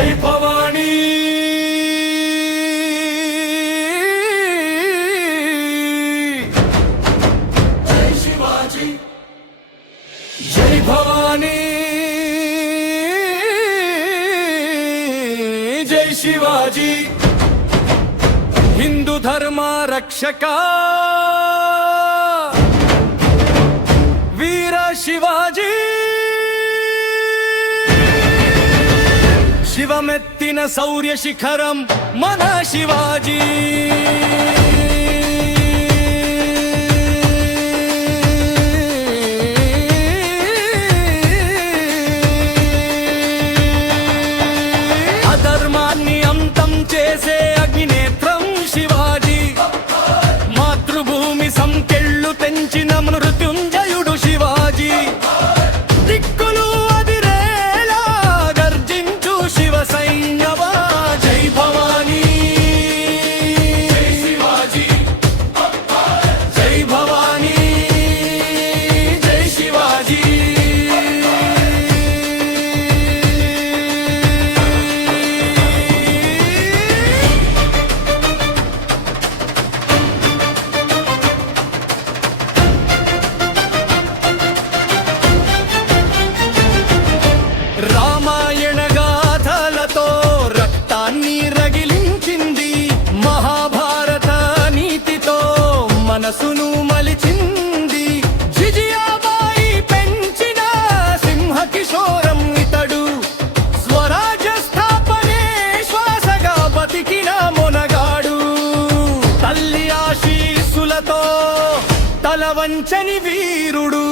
జై భవానీ జై శివాజీ జై భవానీ జై శివాజీ हिंदू धर्म रक्षका वीर शिवाजी शिवमेत्तिन शौर्य शिखरम मन शिवाजी अधर्मान्नि अंतं చేసే అగ్నినేత్రం శివాజీ మాతృభూమి సంకెళ్ళు తెంచిన మృత్యుంజయుడు శివాజీ దిక్కులు అదిరేలా గర్జించు శివ సైన్యవా జై భవానీ జై శివాజీ జై భవానీ జై శివాజీ రామాయణ గాథలతో రక్తాన్ని రగిలించింది మహాభారత నీతితో మనసును మలిచింది జిజియాబాయి పెంచిన సింహ కిశోరం ఇతడు స్వరాజ్య స్థాపనే శ్వాసగా బతికిన మొనగాడు తల్లి ఆశీస్సులతో తల వంచని వీరుడు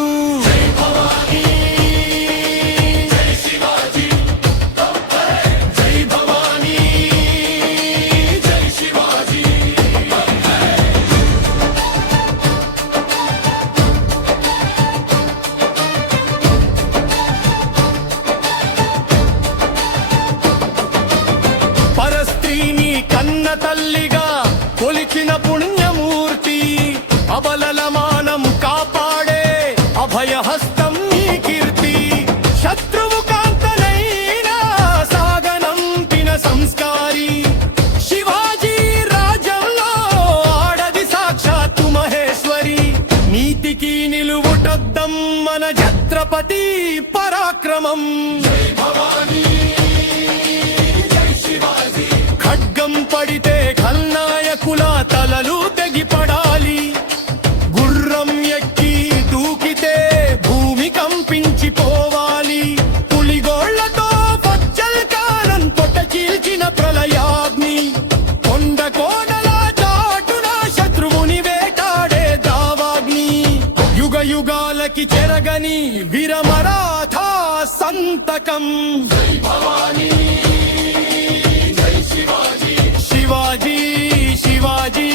పరస్త్రీని కన్న తల్లిగా కొలిచిన పుణ్యమూర్తి అబలల మానం కాపాడే అభయహస్తం నీ కీర్తి శత్రువు కాంతనైనా సాగనంపిన సంస్కారి శివాజీ రాజ్యంలో ఆడది సాక్షాత్తు మహేశ్వరి నీతికి నిలువుటద్దం మన ఛత్రపతి పరాక్రమం ఖడ్గం పడితే ఖల్నాయకుల తలలు తెగిపడాలి గుర్రం ఎక్కి దూకితే భూమి కంపించిపోవాలి పులిగోళ్లతో పచ్చల్ కాలం పొట్ట చీల్చిన ప్రళయాగ్ని కొండ కోడల చాటున శత్రువుని వేటాడే దావాగ్ని యుగ యుగాలకి చెరగని వీరమరాఠా సంతకం శివాజీ శివాజీ